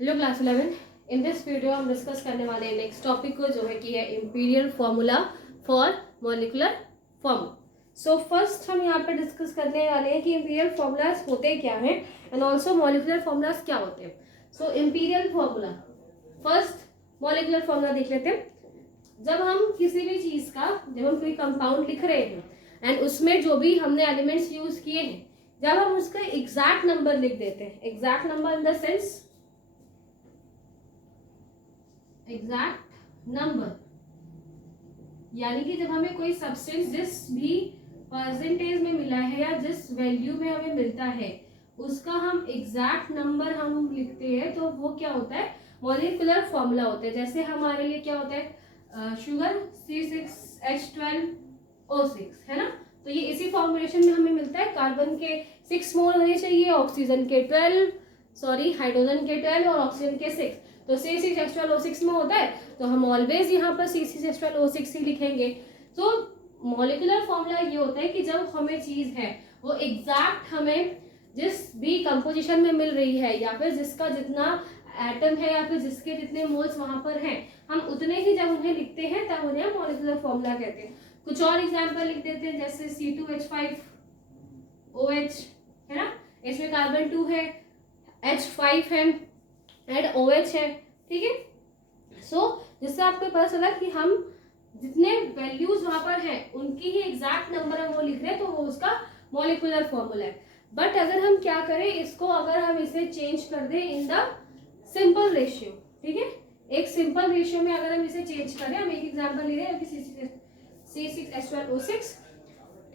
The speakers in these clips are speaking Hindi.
Hello class 11। In this video हम डिस्कस करने वाले हैं नेक्स्ट टॉपिक को, जो है कि है imperial formula for molecular formula. So first हम यहाँ पे डिस्कस करने वाले हैं कि इंपीरियल फॉर्मूलाज होते क्या हैं एंड ऑल्सो मॉलिक्यूलर फॉर्मूलाज क्या होते हैं। So empirical formula, first molecular formula देख लेते हैं। जब हम किसी भी चीज का, जब हम कोई कंपाउंड लिख रहे हैं एंड उसमें जो भी हमने एलिमेंट्स यूज किए हैं, जब हम उसका एग्जैक्ट नंबर लिख देते हैं, exact number in the sense exact number, यानी कि जब हमें कोई सब्सटेंस जिस भी परसेंटेज में मिला है या जिस वैल्यू में हमें मिलता है उसका हम एग्जैक्ट नंबर हम लिखते हैं, तो वो क्या होता है, मॉलिक्यूलर फॉर्मूला होता है। जैसे हमारे लिए क्या होता है, शुगर C6H12O6 है ना, तो ये इसी फॉर्मुलेशन में हमें मिलता है। कार्बन के 6 मोल होने चाहिए, ऑक्सीजन के 12, हाइड्रोजन के 12 और ऑक्सीजन के 6, तो C6H12O6 में होता है, तो हम ऑलवेज यहाँ पर C6H12O6 ही लिखेंगे। तो मॉलिक्यूलर फॉर्मूला ये होता है कि जब हमें चीज है वो एग्जैक्ट हमें जिस भी कंपोजिशन में मिल रही है या फिर जिसका जितना एटम है या फिर जिसके जितने मोल्स वहां पर हैं, हम उतने ही जब उन्हें लिखते हैं तब उन्हें मॉलिक्यूलर फॉर्मूला कहते हैं। कुछ और एग्जांपल लिख देते हैं, जैसे C2H5OH है ना, इसमें कार्बन 2 है, H5 है एंड OH है, ठीक है। सो जिससे आपको पता चला कि हम जितने वैल्यूज वहां पर हैं उनकी ही एग्जैक्ट नंबर हम वो लिख रहे हैं, तो वो उसका मॉलिक्यूलर फॉर्मूला है। बट अगर हम क्या करें इसको, अगर हम इसे चेंज कर दें इन द सिंपल रेशियो, ठीक है, एक सिंपल रेशियो में अगर हम इसे चेंज करें, हम एक एग्जांपल ले रहे हैं C6H12O6,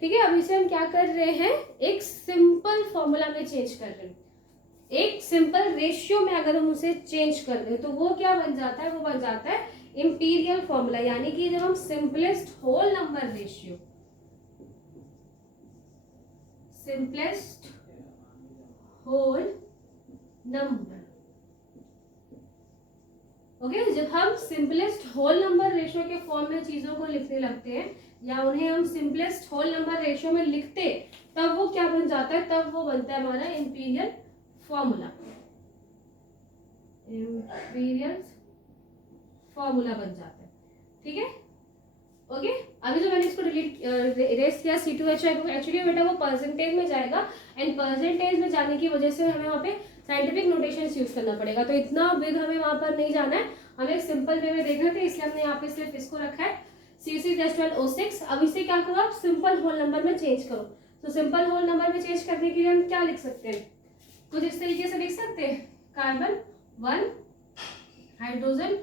ठीक है। अब इसे हम क्या कर रहे हैं, एक सिंपल फॉर्मूला में चेंज कर रहे हैं, एक सिंपल रेशियो में अगर हम उसे चेंज कर दें तो वो क्या बन जाता है, वो बन जाता है इंपीरियल फॉर्मूला। यानी कि जब हम simplest whole number ratio, simplest whole number, okay, जब हम सिंपलेस्ट होल नंबर रेशियो के फॉर्म में चीजों को लिखने लगते हैं या उन्हें हम सिंपलेस्ट होल नंबर रेशियो में लिखते, तब वो क्या बन जाता है, तब वो बनता है हमारा इंपीरियल फॉर्मूला। इंपीरियल फॉर्मूला बन जाता है, ठीक है, ओके। अभी जो मैंने इसको डिलीट इरेज किया C2H5 को, एक्चुअली बेटा वो परसेंटेज में जाएगा एंड परसेंटेज में जाने की वजह से हमें वहाँ पे साइंटिफिक नोटेशन यूज करना पड़ेगा, तो इतना बिग हमें वहां पर नहीं जाना है, हमें एक सिंपल वे में देखना था, इसलिए हमने यहाँ पे सिर्फ इसको रखा है C6H12O6। अब इसे क्या करो, आप सिंपल होल नंबर में चेंज करो। तो सिंपल होल नंबर में चेंज करने के लिए हम क्या लिख सकते हैं, कुछ इस तरीके से लिख सकते हैं, कार्बन 1, हाइड्रोजन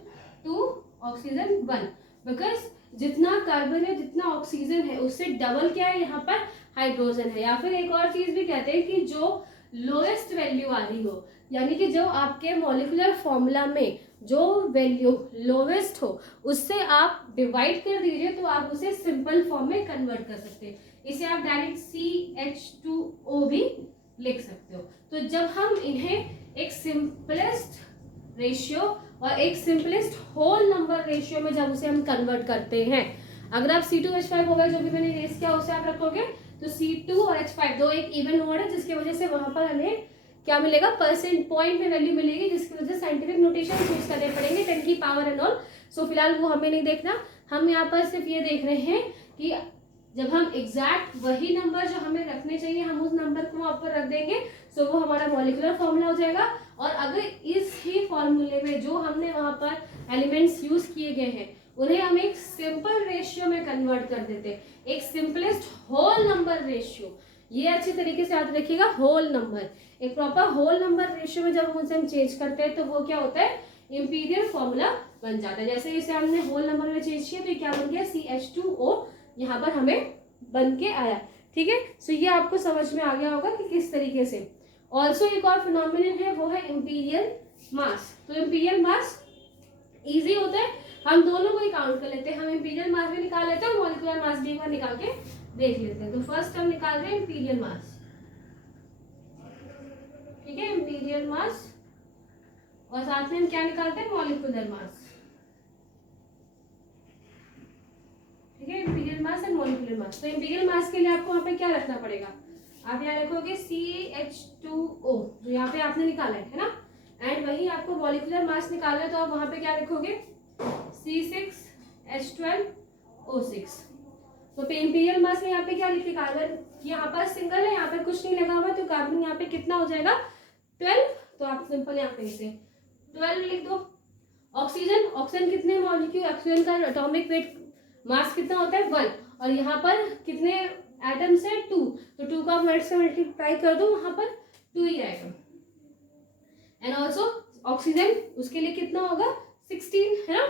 2, ऑक्सीजन 1, बिकॉज जितना कार्बन है जितना ऑक्सीजन है उससे डबल क्या है यहाँ पर हाइड्रोजन है। या फिर एक और चीज भी कहते हैं कि जो लोएस्ट वैल्यू आ रही हो, यानी कि जो आपके मॉलिक्यूलर फॉर्मूला में जो वैल्यू लोवेस्ट हो उससे आप डिवाइड कर दीजिए, तो आप उसे सिंपल फॉर्म में कन्वर्ट कर सकते हैं। इसे आप डायरेक्ट CH2O भी लिख सकते हो। तो जब हम इन्हें एक सिंपलेस्ट रेशियो और एक सिंपलेस्ट होल नंबर रेशियो में जब उसे हम कन्वर्ट करते हैं, अगर आप C2H5 होगा जो भी मैंने रेस किया उसे आप रखोगे, तो C2 और H5 दो एक इवन नोड है, जिसकी वजह से वहां पर हमें क्या मिलेगा, परसेंट पॉइंट में वैल्यू मिलेगी, जिसकी वजह से साइंटिफिक नोटेशन यूज करने पड़ेंगे 10 की पावर एंड ऑल। सो फिलहाल वो हमें नहीं देखना, हम यहाँ पर सिर्फ ये देख रहे हैं कि जब हम एग्जैक्ट वही नंबर जो हमें रखने चाहिए हम उस नंबर को वहां पर रख देंगे, सो वो हमारा मॉलिक्यूलर फॉर्मूला हो जाएगा। और अगर इस ही फॉर्मूले में जो हमने वहां पर एलिमेंट्स यूज किए गए हैं उन्हें हम एक सिंपल रेशियो में कन्वर्ट कर देते हैं, एक सिंपलेस्ट होल नंबर रेशियो, ये अच्छी तरीके से याद रखिएगा, होल नंबर, एक प्रॉपर होल नंबर रेशियो में जब उनसे हम चेंज करते हैं तो वो क्या होता है, इंपीरियल फॉर्मूला बन जाता है। जैसे इसे हमने होल नंबर में चेंज किया तो क्या बन गया, CH2O यहाँ पर हमें बन के आया, ठीक है। सो ये आपको समझ में आ गया होगा कि किस तरीके से। ऑल्सो एक और फिनोमिनन है, वो है इंपीरियल मास। तो इंपीरियल मास इजी होता है, हम दोनों को ही काउंट कर लेते हैं, हम इंपीरियल मास भी निकाल लेते हैं और मॉलिक्यूलर मास भी एक बार निकाल के देख लेते हैं। तो फर्स्ट हम निकाल रहे हैं इंपीरियल मास, ठीक है, इंपीरियल मास, और साथ में हम क्या निकालते हैं, मॉलिक्यूलर मास, ठीक है, imperial mass and molecular mass. तो इंपीरियल मास के लिए आपको वहां पे क्या रखना पड़ेगा, आप यहाँ रखोगे CH2O जो यहाँ पे आपने निकाला है ना, एंड वही आपको मॉलिक्यूलर मास निकालना है तो आप वहां पे क्या लिखोगे, C6H12O6। तो इंपीरियल मास में यहाँ पे क्या लिखे, कार्बन यहाँ पर सिंगल है, यहाँ पे कुछ नहीं लगा हुआ, तो कार्बन यहाँ पे कितना हो जाएगा 12। तो आप सिंपल यहाँ पे इसे 12 लिख दो। ऑक्सीजन, ऑक्सीजन कितने मॉलिक्यूल, ऑक्सीजन का एटॉमिक वेट मास कितना होता है 1, और यहाँ पर कितने एटम्स है 2, तो 2 का वर्ड से मल्टीप्लाई कर दो, वहां पर 2 ही आएगा। एंड ऑल्सो ऑक्सीजन, उसके लिए कितना होगा 16 है ना,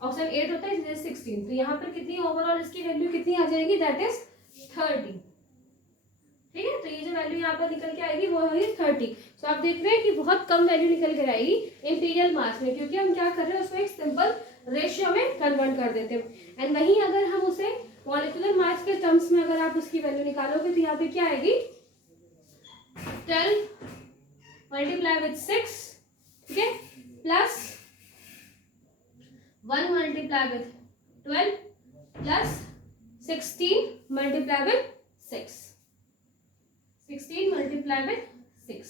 ऑक्सीजन 8 होता है, 16, तो यहाँ पर कितनी ओवरऑल इसकी वैल्यू कितनी आ जाएगी, दैट इज 30। ठीक है, तो ये जो वैल्यू यहाँ पर निकल के आएगी वो है 30। तो आप देख रहे हैं कि बहुत कम वैल्यू निकल के आएगी इंपीरियल मास में, क्योंकि हम क्या कर रहे हैं उसको एक सिंपल रेशियो में कन्वर्ट कर देते हैं। एंड वहीं अगर हम उसे मॉलिक्यूलर मास के टर्म्स में अगर आप उसकी वैल्यू निकालोगे तो यहाँ पे क्या आएगी 12 मल्टीप्लाई विथ 6, ठीक है, plus 1 multiply with 12 plus 16 multiply with 6, 16 multiply with 6।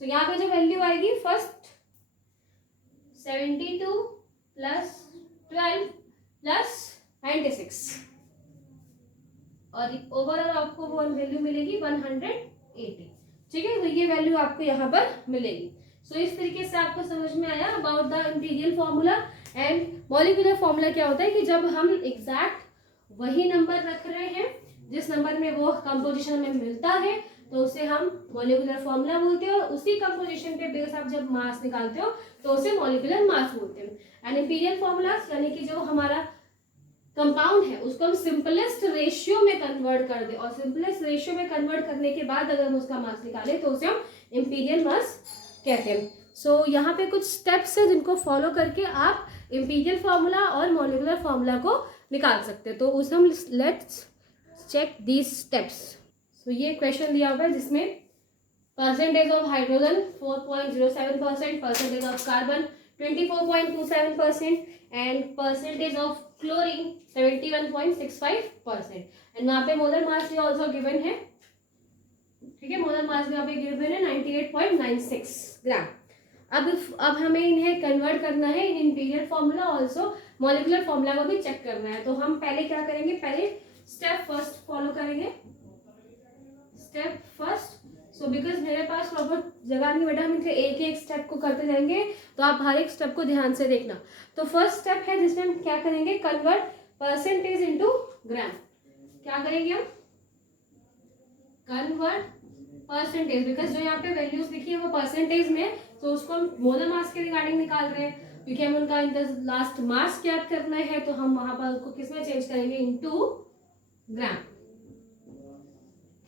तो यहाँ पे जो वैल्यू आएगी फर्स्ट 72 प्लस 12 प्लस 96, और ओवरऑल आपको वो वैल्यू मिलेगी 180। ठीक है, तो ये वैल्यू आपको यहाँ पर मिलेगी। सो इस तरीके से आपको समझ में आया about the imperial formula. And molecular formula क्या होता है कि जब हम एग्जैक्ट वही नंबर रख रहे हैं जिस नंबर में वो कंपोजिशन में मिलता है तो उसे हम मॉलिक्यूलर फॉर्मूला बोलते हैं, और उसी कंपोजिशन पे बेस आप जब मास निकालते हो तो उसे मॉलिक्यूलर मास बोलते हैं। एंड इंपीरियल फॉर्मूला यानी कि जो हमारा कंपाउंड है उसको हम सिंपलेस्ट रेशियो में कन्वर्ट कर दे, और सिंपलेस्ट रेशियो में कन्वर्ट करने के बाद अगर हम उसका मास निकाले तो उसे हम इंपीरियल मास कहते हैं। सो यहाँ पे कुछ स्टेप्स है जिनको फॉलो करके आप इंपीरियल फार्मूला और मॉलिक्यूलर फार्मूला को निकाल सकते हैं। तो उसे हम लेट्स चेक दीज स्टेप्स। सो ये क्वेश्चन दिया हुआ है जिसमें percentage of hydrogen 4.07%, percentage of carbon 24.27% and percentage of chlorine 71.65%। And वहाँ पे मोलर मास भी ऑल्सो गिवन है, ठीक है, मोलर मास भी यहाँ पे गिवन है 98.96 ग्राम। अब हमें इन्हें कन्वर्ट करना है इन empirical formula, also molecular formula को भी चेक करना है। तो हम पहले क्या करेंगे, पहले स्टेप फर्स्ट फॉलो करेंगे, स्टेप फर्स्ट। सो बिकॉज मेरे पास प्रॉपर जगह नहीं बेटा, हम इनके एक एक स्टेप को करते जाएंगे, तो आप हर एक स्टेप को ध्यान से देखना। तो फर्स्ट स्टेप है जिसमें हम क्या करेंगे, कन्वर्ट परसेंटेज इनटू ग्राम। क्या करेंगे हम, कन्वर्ट परसेंटेज, बिकॉज जो यहाँ पे वैल्यूज लिखी है वो परसेंटेज में, तो उसको हम मोलर मास के रिगार्डिंग निकाल रहे हैं, क्योंकि हम उनका लास्ट मास ज्ञात करना है, तो हम वहां पर उसको किसमें चेंज करेंगे, इनटू ग्राम।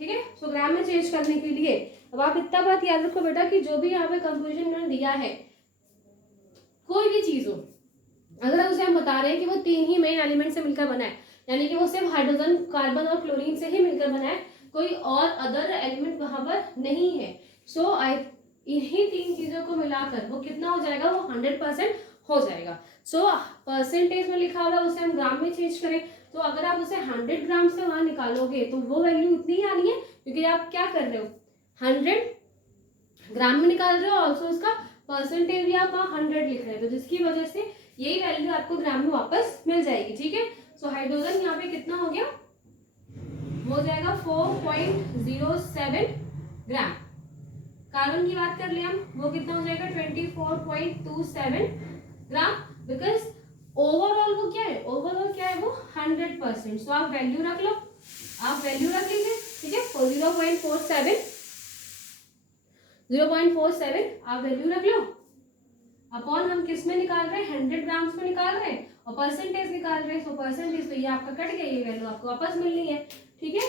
ठीक है, सो ग्राम में चेंज करने के लिए अब आप इतना बात याद रखो बेटा कि जो भी यहाँ पे कंपोजिशन उन्होंने दिया है, कोई भी चीज हो, अगर उसे हम बता रहे हैं कि वो 3 ही मेन एलिमेंट से मिलकर बना है, यानी कि वो सिर्फ हाइड्रोजन, कार्बन और क्लोरीन से ही मिलकर बना है, कोई और अदर एलिमेंट वहां पर नहीं है। सो इन्हीं 3 चीजों को मिलाकर वो कितना हो जाएगा, वो 100% हो जाएगा। सो परसेंटेज में लिखा हुआ उसे हम ग्राम में चेंज करें, तो अगर आप उसे 100 ग्राम से वहां निकालोगे तो वो वैल्यू उतनी ही आनी है, क्योंकि आप क्या कर रहे हो 100 ग्राम में निकाल रहे हो, ऑल्सो उसका परसेंटेज भी आप वहाँ 100 लिख रहे हो, तो जिसकी वजह से यही वैल्यू आपको ग्राम में वापस मिल जाएगी। ठीक है, सो हाइड्रोजन यहाँ पे कितना हो गया, हो जाएगा 4.07 ग्राम। कार्बन की बात कर ले हम, वो कितना हो जाएगा 24.27 ग्राम, बिकॉज ओवरऑल वो क्या है, ओवरऑल क्या है वो 100%। सो आप वैल्यू रख लो, आप वैल्यू रख लीजिए, ठीक है, 0.47 आप वैल्यू रख लो, अपॉन हम किस में निकाल रहे हैं, 100 ग्राम्स में निकाल रहे हैं और परसेंटेज निकाल रहे हैं। सो परसेंटेज तो ये आपका कट गया, ये वैल्यू आपको वापस मिलनी है। ठीक है,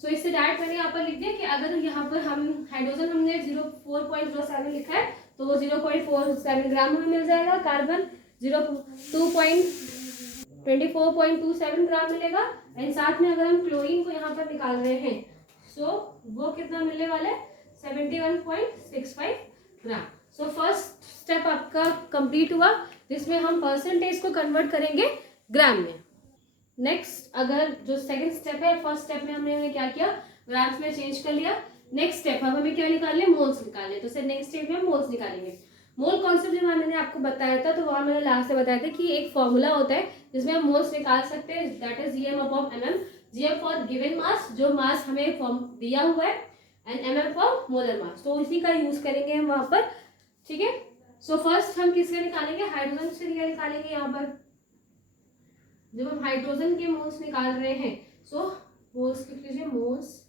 सो इससे डायरेक्ट मैंने यहाँ पर लिख दिया कि अगर यहाँ पर हम हाइड्रोजन हमने 4.07 लिखा है तो वो 0.47 ग्राम हमें मिल जाएगा, कार्बन 24.27 ग्राम मिलेगा, एंड साथ में अगर हम क्लोरीन को यहाँ पर निकाल रहे हैं सो वो कितना मिलने वाला है 71.65 ग्राम। सो फर्स्ट स्टेप आपका कंप्लीट हुआ, जिसमें हम परसेंटेज को कन्वर्ट करेंगे ग्राम में। नेक्स्ट, अगर जो सेकंड स्टेप है, फर्स्ट स्टेप में हमने क्या किया, ग्राम्स में चेंज कर लिया, नेक्स्ट स्टेप, अब हमें क्या निकालने, मोल्स निकालने। तो सर नेक्स्ट स्टेप में हम मोल्स निकालेंगे। मोल कॉन्सेप्ट जब मैंने आपको बताया था तो वहां मैंने लास्ट से बताया था कि एक फॉर्मूला होता है जिसमें हम मोल्स निकाल सकते हैं, that is GM upon MM. GM for given mass, जो मास हमें फॉर्म दिया हुआ है, and MM for molar mass, तो इसी का यूज करेंगे हम वहां पर। ठीक है, सो फर्स्ट हम किससे निकालेंगे, हाइड्रोजन से निकालेंगे। यहाँ पर जब हम हाइड्रोजन के मोल्स निकाल रहे हैं, सो मोल्स लिख लीजिए, मोल्स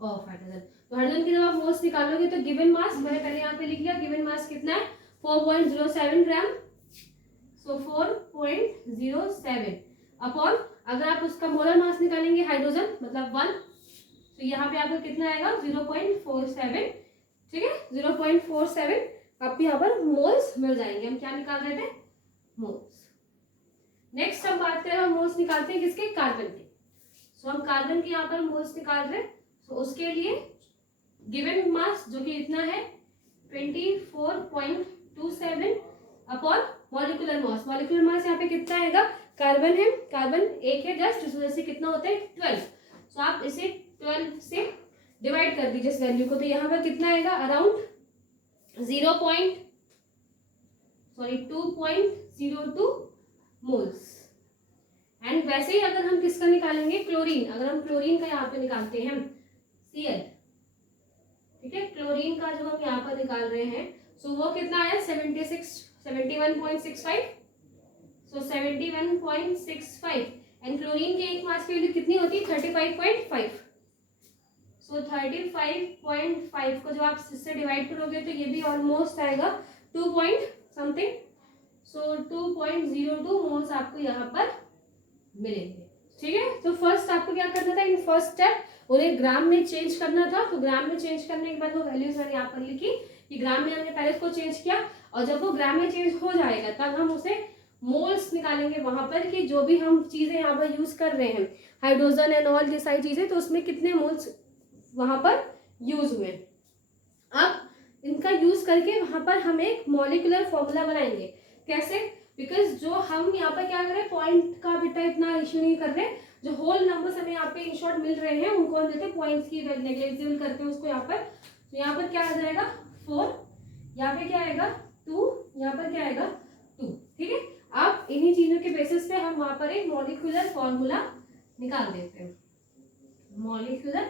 ऑफ हाइड्रोजन। तो हाइड्रोजन की जब आप मोल्स निकालोगे तो गिवन मास, मैंने पहले यहाँ पे लिख लिया, गिवन मास कितना है 4.07 ग्राम। सो 4.07 अपॉन, अगर आप उसका मोलर मास निकालेंगे हाइड्रोजन मतलब 1, तो यहाँ पे आपको कितना आएगा 0.47। ठीक है, 0.47 आपको यहाँ पर मोल्स मिल जाएंगे। हम क्या निकाल रहे थे, मोल्स। नेक्स्ट हम बात करें, हम मोल्स निकालते हैं किसके, कार्बन के। सो हम कार्बन के यहाँ पर मोल्स निकाल रहे हैं। तो उसके लिए गिवन मास जो कि इतना है 24.27 upon molecular mass. Molecular mass यहाँ पे कितना आएगा, कार्बन है, कार्बन एक है जस्ट, इस वजह से कितना होता है 12। सो आप इसे 12 से डिवाइड कर दीजिए इस वैल्यू को, तो यहाँ पर कितना आएगा अराउंड 2.02 मोल्स। एंड वैसे ही अगर हम किसका निकालेंगे, क्लोरीन, अगर हम क्लोरीन का यहाँ पे निकालते हैं Cl, ठीक है, क्लोरीन का जब हम यहाँ पर निकाल रहे हैं, सो वो कितना आया 71.65। सो 71.65 एंड क्लोरीन के एक मास की वैल्यू कितनी होती है 35.5। सो 35.5 को जब आप इससे डिवाइड करोगे तो ये भी ऑलमोस्ट आएगा 2 पॉइंट समथिंग। सो 2.02 मोल्स आपको यहाँ पर मिलेंगे। ठीक है, तो फर्स्ट आपको क्या करना था, इन फर्स्ट स्टेप उन्हें ग्राम में चेंज करना था। तो ग्राम में चेंज करने के बाद वो वैल्यूज मैंने यहाँ पर लिखी कि ग्राम में हमने पहले इसको चेंज किया, और जब वो ग्राम में चेंज हो जाएगा तब हम उसे मोल्स निकालेंगे वहां पर, कि जो भी हम चीजें यहाँ पर यूज कर रहे हैं, हाइड्रोजन एंड ऑल ये सारी चीजें, तो उसमें कितने मोल्स वहां पर यूज हुए। अब इनका यूज करके वहां पर हम एक मॉलिक्यूलर फॉर्मूला बनाएंगे। कैसे, बिकॉज जो हम यहाँ पर क्या कर रहे हैं, पॉइंट का बेटा इतना इश्यू नहीं कर रहे, जो होल नंबर्स हमें यहाँ पे इन शॉर्ट मिल रहे हैं उनको हम देते हैं पॉइंट्स की नेग्लिजिबल करते हैं उसको यहाँ पर। तो यहाँ पर क्या आ जाएगा 4, यहाँ पे क्या आएगा 2, यहाँ पर क्या आएगा 2। ठीक है, अब इन्हीं चीजों के बेसिस पे हम वहां पर एक मॉलिक्यूलर फॉर्मूला निकाल देते हैं, मॉलिक्यूलर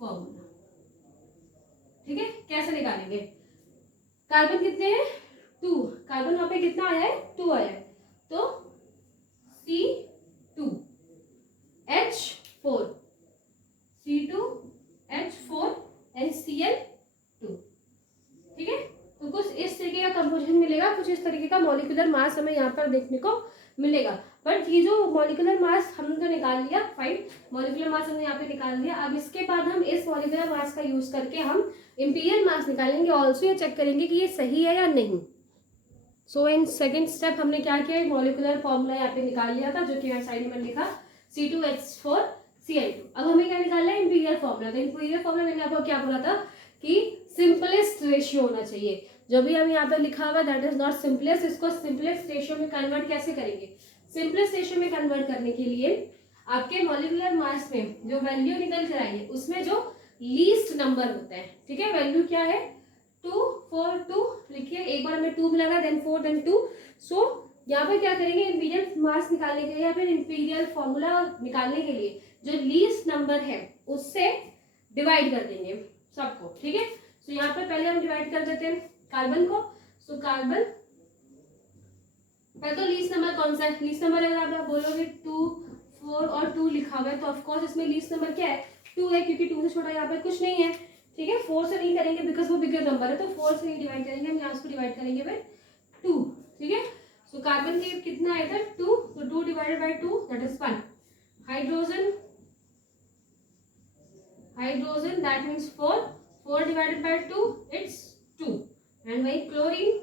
फॉर्मूला। ठीक है, कैसे निकालेंगे, कार्बन कितने हैं 2, कार्बन वहां पे कितना आया है 2 आया है, तो C2H4 एंड Cl2। ठीक है, तो कुछ इस तरीके का कंपोजिशन मिलेगा, कुछ इस तरीके का मॉलिक्यूलर मास हमें यहाँ पर देखने को मिलेगा। बट ये जो मॉलिक्यूलर मास हमने तो निकाल लिया, फाइन, मॉलिक्यूलर मास हमने यहाँ पे निकाल लिया। अब इसके बाद हम इस मॉलिक्यूलर मास का यूज करके हम इंपीरियल मास निकालेंगे, ऑल्सो ये चेक करेंगे कि ये सही है या नहीं। सो इन सेकेंड स्टेप हमने क्या किया, मॉलिक्यूलर फॉर्मूला यहाँ पे निकाल लिया था, जो कि साइड में लिखा C2H4Cl2। अब हमें क्या निकालना है, इंपीरियल फॉर्मूला। तो इंपीरियल फॉर्मूला मैंने आपको क्या बोला था कि सिंपलेस्ट रेशियो होना चाहिए। जो भी हम यहाँ पे लिखा हुआ दैट इज नॉट सिंपलेस्ट, इसको सिंपलेस्ट रेशियो में कन्वर्ट कैसे करेंगे। सिंपलेस्ट रेशियो में कन्वर्ट करने के लिए आपके मॉलिक्यूलर मास में जो वैल्यू निकल कर आई है उसमें जो लीस्ट नंबर होता है, ठीक है, वैल्यू क्या है 2 4 2 लिखिए, एक बार हमें 2 मिला देन 4 देन 2। सो यहाँ पर क्या करेंगे, इंपीरियल मास निकालने के लिए या फिर इंपीरियल फॉर्मूला निकालने के लिए जो लीस्ट नंबर है उससे डिवाइड कर देंगे सबको। ठीक है, सो यहाँ पर पहले हम डिवाइड कर देते हैं कार्बन को। सो कार्बन पहले तो लीस्ट नंबर कौन सा है, लीस्ट नंबर अगर आप बोलोगे 2 4 और 2 लिखा हुआ है तो ऑफकोर्स इसमें लीस्ट नंबर क्या है 2 है, क्योंकि 2 से छोटा यहाँ पर कुछ नहीं है। ठीक है, 4 से नहीं करेंगे बिकॉज वो बिगर नंबर है, तो 4 से नहीं डिवाइड करेंगे, हम यहाँ से डिवाइड करेंगे फिर 2। ठीक है, सो कार्बन के कितना आया था 2, तो 2 divided by 2 that is 1। Hydrogen that means 4 divided by 2 it's 2। And वही क्लोरीन,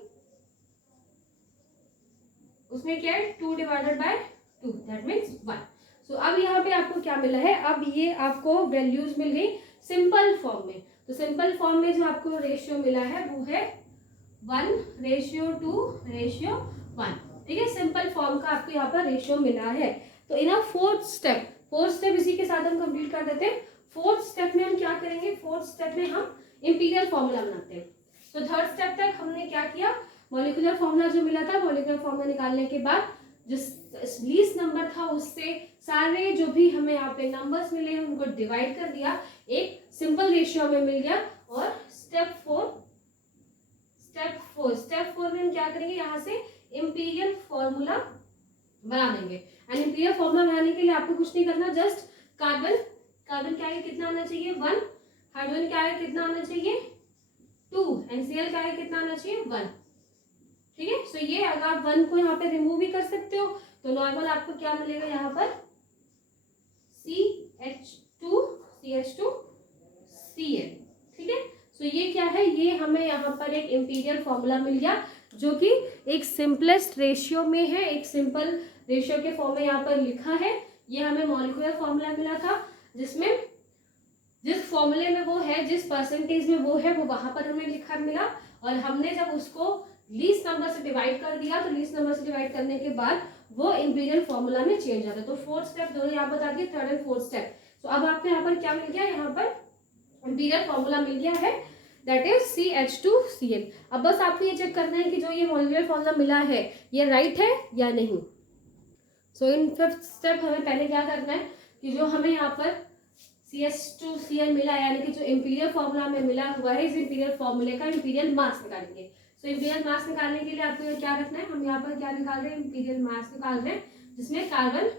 उसमें क्या है 2 डिवाइडेड बाय 2 दैट मीन्स 1। सो अब यहाँ पे आपको क्या मिला है, अब ये आपको वैल्यूज मिल गई सिंपल फॉर्म में। तो सिंपल फॉर्म में जो आपको रेशियो मिला है वो है 1:2:1। ठीक है, सिंपल फॉर्म का आपको यहाँ पर रेशियो मिला है। तो इन फोर्थ स्टेप इसी के साथ हम कंप्लीट कर देते हैं। फोर्थ स्टेप में हम क्या करेंगे, फोर्थ स्टेप में हम इंपीरियल फॉर्मूला बनाते हैं। तो थर्ड स्टेप तक हमने क्या किया, मॉलिक्यूलर फॉर्मूला जो मिला था, मॉलिक्यूलर फॉर्मूला निकालने के बाद जो लीस्ट नंबर था उससे सारे जो भी हमें यहाँ पे नंबर्स मिले हैं उनको डिवाइड कर दिया, एक सिंपल रेशियो में मिल गया। और स्टेप फोर में हम क्या करेंगे, यहाँ से इंपीरियल फॉर्मूला बना देंगे। एंड इंपीरियल फॉर्मूला बनाने के लिए आपको कुछ नहीं करना, जस्ट कार्बन क्या है कितना आना चाहिए 1, हाइड्रोजन क्या है कितना आना चाहिए 2, NaCl क्या है कितना आना चाहिए 1। ठीक है, सो ये अगर आप 1 को यहाँ पे रिमूव भी कर सकते हो तो नॉर्मल आपको क्या मिलेगा यहाँ पर CH2Cl। ठीक है, सो ये क्या है, ये हमें यहाँ पर एक इंपीरियल फॉर्मूला मिल गया जो कि एक सिंपलेस्ट रेशियो में है, एक सिंपल रेशियो के फॉर्म में यहाँ पर लिखा है। ये हमें मॉलिक्यूलर फॉर्मूला मिला था जिसमें जिस फॉर्मूले में वो है, जिस परसेंटेज में वो है, वो वहां पर हमें लिखा मिला। और हमने जब उसको लीस्ट नंबर से डिवाइड कर दिया तो लीस्ट नंबर से डिवाइड करने के बाद वो इंपीरियल फॉर्मूला में चेंज आता है। तो फोर्थ स्टेप दोनों यहाँ बता दिए, थर्ड एंड फोर्थ स्टेप। तो अब आपको यहाँ पर क्या मिल गया, यहाँ पर इंपीरियल फॉर्मूला मिल गया है, दैट इज CH2Cl। अब बस आपको ये चेक करना है कि जो ये मॉलिक्यूलर फॉर्मूला मिला है ये राइट है या नहीं। सो इन फिफ्थ स्टेप हमें पहले क्या करना है कि जो हमें यहाँ पर CH2Cl मिला है, यानी कि जो इंपीरियल फॉर्मूला में मिला हुआ है, इस इंपीरियल फॉर्मूले का इंपीरियल मास निकालेंगे। सो इंपीरियल मास निकालने के लिए आपको क्या रखना है, हम यहाँ पर क्या निकाल रहे हैं, इंपीरियल मास निकाल रहे हैं, जिसमें कार्बन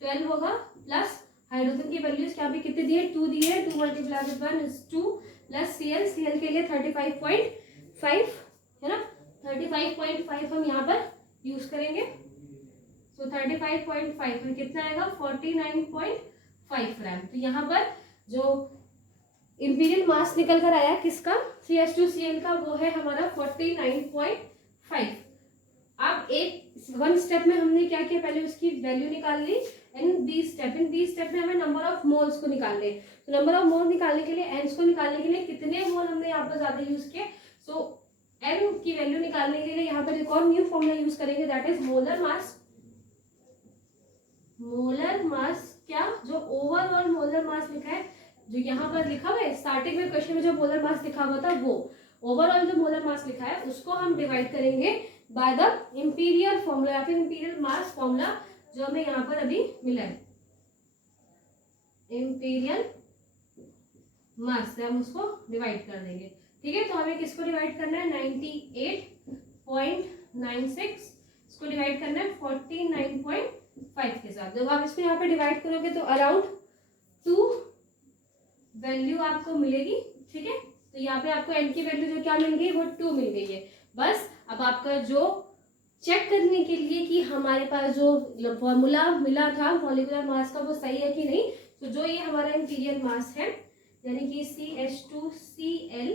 12 होगा प्लस हाइड्रोजन की वैल्यूज क्या भी कितने दिए 2 दिए, 2 multiply with 1 is 2 plus Cl के लिए 35.5 है ना, 35.5 हम यहाँ पर यूज करेंगे। सो 35.5 में कितना आएगा 49.5 ग्राम। तो यहाँ पर जो इंपीरियल मास निकल कर आया किसका, CH2Cl का, वो है हमारा 49.5। अब वन स्टेप में हमने क्या किया, पहले उसकी वैल्यू निकाल ली। इन बी स्टेप में हमें नंबर ऑफ मोल्स को निकालने, तो नंबर ऑफ मोल निकालने के लिए, एन्स को निकालने के लिए कितने मोल हमने यहाँ पर ज्यादा यूज किए। सो एन की वैल्यू निकालने के लिए यहाँ पर एक और न्यू फॉर्मूला यूज करेंगे, दैट इज मोलर मास क्या, जो ओवरऑल मोलर मास लिखा है, जो यहाँ पर लिखा हुआ है स्टार्टिंग में क्वेश्चन में जो मोलर मास लिखा हुआ था, वो ओवरऑल जो मोलर मास लिखा है उसको हम डिवाइड करेंगे बाय द इंपीरियल फॉर्मूला या फिर इंपीरियल मास फॉर्मूला जो हमें यहाँ पर अभी मिला है। इंपीरियल मास से हम उसको डिवाइड कर देंगे। ठीक है, तो हमें किसको डिवाइड करना है 98.96, इसको डिवाइड करना है 49.5 के साथ। जब आप इसको यहाँ पे डिवाइड करोगे तो अराउंड 2 वैल्यू आपको मिलेगी। ठीक है, तो यहाँ पे आपको एन की वैल्यू जो क्या मिल गई, वो 2 मिल गई है। बस अब आपका जो चेक करने के लिए कि हमारे पास जो फॉर्मूला मिला था मॉलिक्यूलर मास का वो सही है कि नहीं, तो जो ये हमारा इंपीरियल मास है यानी कि CH2Cl,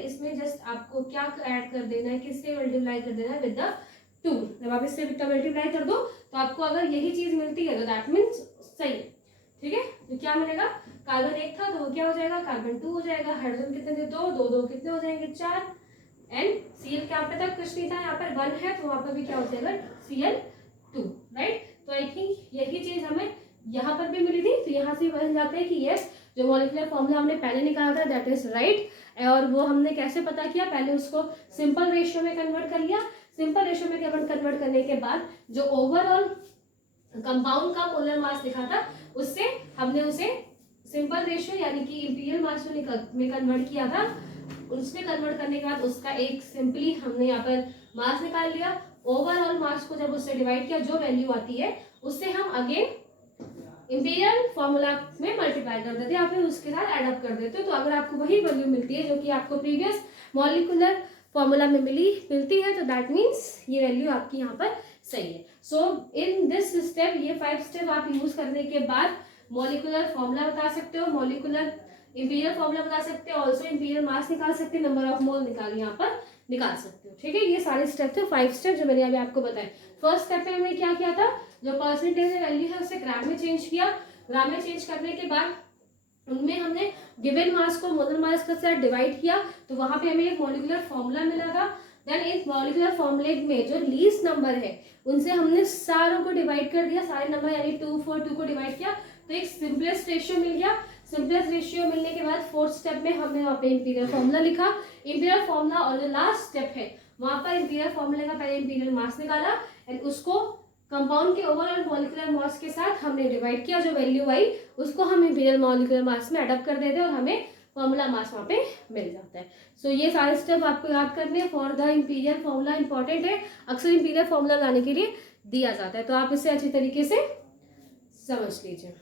इसमें जस्ट आपको क्या ऐड कर देना है, किससे मल्टीप्लाई कर देना है विद द 2। जब आप इससे मल्टीप्लाई कर दो तो आपको अगर यही चीज मिलती है तो दैट मीन्स सही है। ठीक है, तो क्या मिलेगा, कार्बन 1 था तो वो क्या हो जाएगा, कार्बन 2 हो जाएगा, हाइड्रोजन कितने थे 2 कितने हो जाएंगे 4, एंड Cl क्या पे तक कुछ नहीं था, यहाँ पर 1 है तो वहां पर भी क्या हो जाएगा Cl2, राइट। तो आई थिंक यही चीज हमें यहाँ पर भी मिली थी, तो यहाँ से बन जाता है कि यस जो मॉलिक्यूलर फॉर्मूला हमने पहले निकाला था दैट इज राइट। और वो हमने कैसे पता किया, पहले उसको सिंपल रेशियो में कन्वर्ट कर लिया। सिंपल रेशियो में कन्वर्ट करने के बाद जो ओवरऑल कंपाउंड का मोलर मास लिखा था उससे हमने उसे सिंपल रेशियो यानी कि इंपीरियल मास में कन्वर्ट किया था। उसमें कन्वर्ट करने के बाद उसका एक सिंपली हमने यहाँ पर मास निकाल लिया। ओवरऑल मास को जब उससे डिवाइड किया जो वैल्यू आती है उससे हम अगेन इंपीरियल फॉर्मूला में मल्टीप्लाई कर देते या फिर उसके साथ एड अप कर देते हो। तो अगर आपको वही वैल्यू मिलती है जो कि आपको प्रीवियस मॉलिक्यूलर फॉर्मूला में मिलती है तो दैट मीन्स ये वैल्यू आपकी यहाँ पर सही है। सो इन दिस स्टेप, ये 5 स्टेप आप यूज करने के बाद मॉलिक्यूलर फॉर्मूला बता सकते हो, मॉलिक्यूलर इंपीरियल फॉर्मूला बता सकते हो, ऑल्सो इंपीरियल मास निकाल सकते हैं, नंबर ऑफ मोल यहाँ पर निकाल सकते हो। ठीक है, ये सारे स्टेप थे 5 स्टेप जो मैंने अभी आपको बताए। फर्स्ट स्टेप में हमने क्या किया था, जो परसेंटेज वैल्यू है उसे ग्राम में चेंज किया। ग्राम में चेंज करने के बाद उनमें हमने गिवन मास को मोलर मास के साथ डिवाइड किया तो वहां पे हमें एक मॉलिक्यूलर फॉर्मूला मिला था। देन इस मॉलिक्यूलर फॉर्मूले में जो लीस्ट नंबर है उनसे हमने सारों को डिवाइड कर दिया, सारे नंबर यानी 2 4 2 को डिवाइड किया तो एक सिंपलेस्ट रेशियो मिल गया। सिंपलेस्ट रेशियो मिलने के बाद फोर्थ स्टेप में हमने वहाँ पे इंपीरियल फॉर्मूला लिखा। इंपीरियल फॉर्मूला और जो लास्ट स्टेप है वहाँ पर इंपीरियल फॉर्मूला का पहले इंपीरियल मास निकाला एंड उसको कंपाउंड के ओवरऑल मॉलिक्यूलर मास के साथ हमने डिवाइड किया। जो वैल्यू आई उसको हम इंपीरियल मॉलिक्यूलर मास में अडॉप्ट कर देते हैं और हमें फॉर्मूला मास वहाँ पे मिल जाता है। सो ये सारे स्टेप आपको याद करने हैं for the imperial formula. Important है, अक्सर इंपीरियल फॉर्मूला लाने के लिए दिया जाता है, तो आप इसे अच्छी तरीके से समझ लीजिए।